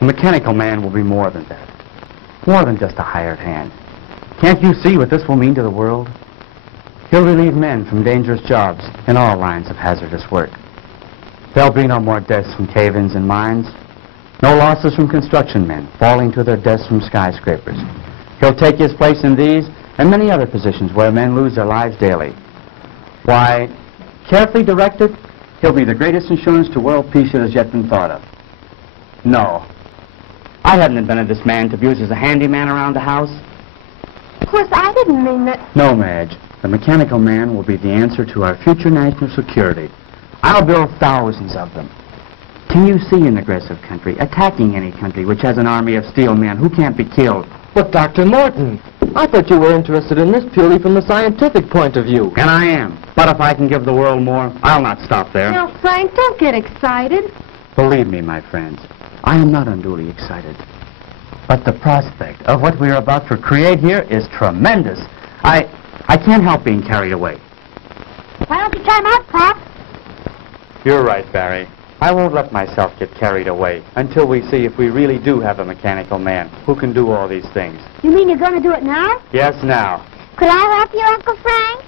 A mechanical man will be more than that. More than just a hired hand. Can't you see what this will mean to the world? He'll relieve men from dangerous jobs in all lines of hazardous work. There'll be no more deaths from cave-ins and mines. No losses from construction men falling to their deaths from skyscrapers. He'll take his place in these and many other positions where men lose their lives daily. Why, carefully directed, he'll be the greatest insurance to world peace that has yet been thought of. No. I haven't invented this man to be used as a handyman around the house. Of course, I didn't mean that. No, Madge. The mechanical man will be the answer to our future national security. I'll build thousands of them. Can you see an aggressive country attacking any country which has an army of steel men who can't be killed? But, Dr. Morton, I thought you were interested in this purely from the scientific point of view. And I am. But if I can give the world more, I'll not stop there. Now, Frank, don't get excited. Believe me, my friends, I am not unduly excited. But the prospect of what we are about to create here is tremendous. I can't help being carried away. Why don't you try 'em out, Pop? You're right, Barry. I won't let myself get carried away until we see if we really do have a mechanical man who can do all these things. You mean you're going to do it now? Yes, now. Could I help you, Uncle Frank?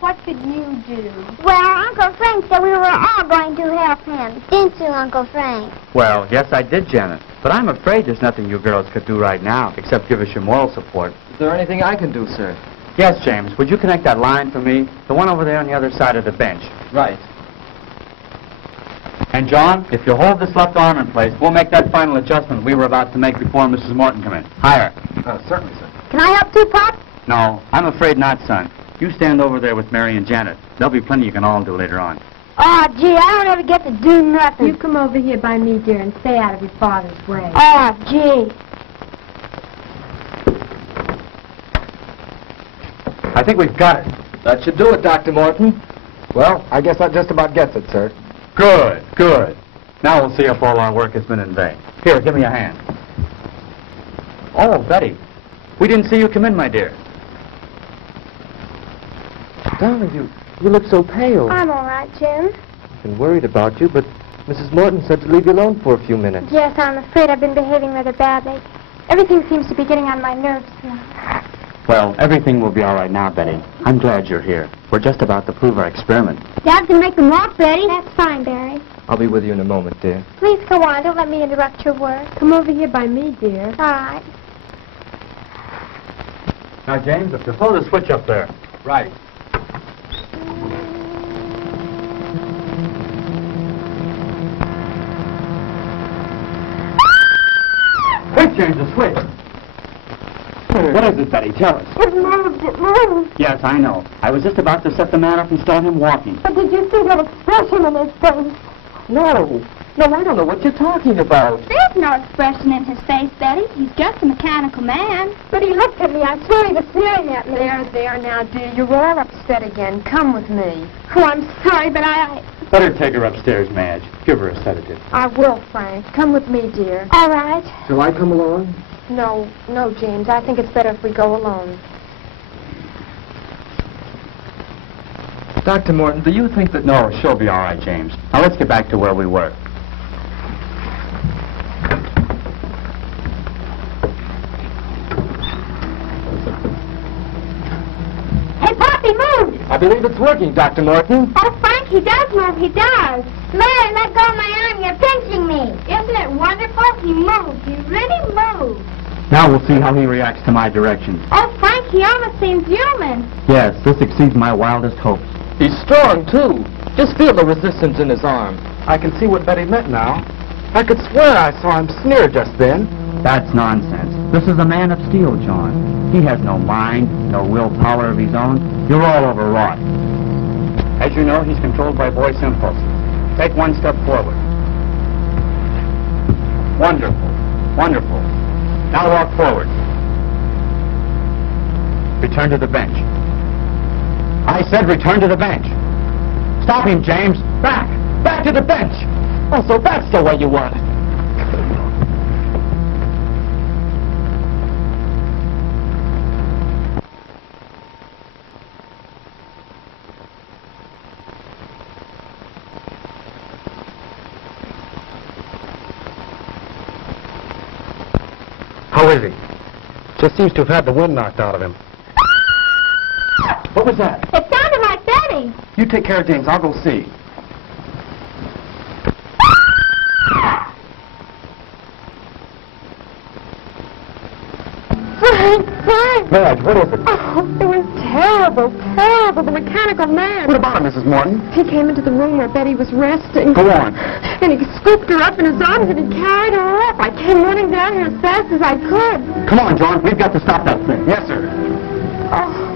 What could you do? Well, Uncle Frank said we were all going to help him. Didn't you, Uncle Frank? Well, yes, I did, Janet. But I'm afraid there's nothing you girls could do right now except give us your moral support. Is there anything I can do, sir? Yes, James. Would you connect that line for me? The one over there on the other side of the bench. Right. And, John, if you hold this left arm in place, we'll make that final adjustment we were about to make before Mrs. Morton come in. Higher. Certainly, sir. Can I help too, Pop? No, I'm afraid not, son. You stand over there with Mary and Janet. There'll be plenty you can all do later on. Oh, gee, I don't ever get to do nothing. You come over here by me, dear, and stay out of your father's way. Oh, gee. I think we've got it. That should do it, Dr. Morton. Well, I guess that just about gets it, sir. Good, good. Now we'll see if all our work has been in vain. Here, give me a hand. Oh, Betty, we didn't see you come in, my dear. Darling, you look so pale. I'm all right, Jim. I've been worried about you, but Mrs. Morton said to leave you alone for a few minutes. Yes, I'm afraid I've been behaving rather badly. Everything seems to be getting on my nerves now. Well, everything will be all right now, Betty. I'm glad you're here. We're just about to prove our experiment. Dad can make them walk, Betty. That's fine, Barry. I'll be with you in a moment, dear. Please go on. Don't let me interrupt your work. Come over here by me, dear. All right. Now, James, if you throw the switch up there. Right. Quick, James, the switch. What is it, Betty? Tell us. It moved. It moved. Yes, I know. I was just about to set the man up and start him walking. But did you see that expression in his face? No. No, I don't know what you're talking about. There's no expression in his face, Betty. He's just a mechanical man. But he looked at me. I swear he was staring at me. There now, dear. You're all upset again. Come with me. Oh, I'm sorry, but I... Better take her upstairs, Madge. Give her a sedative. I will, Frank. Come with me, dear. All right. Shall I come along? No, James. I think it's better if we go alone. Dr. Morton, do you think that... No, she'll be all right, James. Now, let's get back to where we were. Hey, Pop, he moved. I believe it's working, Dr. Morton. Oh, Frank, he does move. He does. Mary, let go of my arm. You're pinching me. Isn't it wonderful? He moved. He really moved. Now we'll see how he reacts to my directions. Oh, Frank, he almost seems human. Yes, this exceeds my wildest hopes. He's strong, too. Just feel the resistance in his arm. I can see what Betty meant now. I could swear I saw him sneer just then. That's nonsense. This is a man of steel, John. He has no mind, no willpower of his own. You're all overwrought. As you know, he's controlled by voice impulse. Take one step forward. Wonderful. Wonderful. Now walk forward. Return to the bench. I said return to the bench. Stop him, James. Back. Back to the bench. Oh, so that's the way you want it. How is he? Just seems to have had the wind knocked out of him. What was that? It sounded like Betty. You take care of James. I'll go see. Frank! Madge, what is it? Oh, it was terrible, terrible. The mechanical man. What about him, Mrs. Morton? He came into the room where Betty was resting. Go on. And he scooped her up in his arms and he carried her off. I came running down here as fast as I could. Come on, John. We've got to stop that thing. Yes, sir. Oh.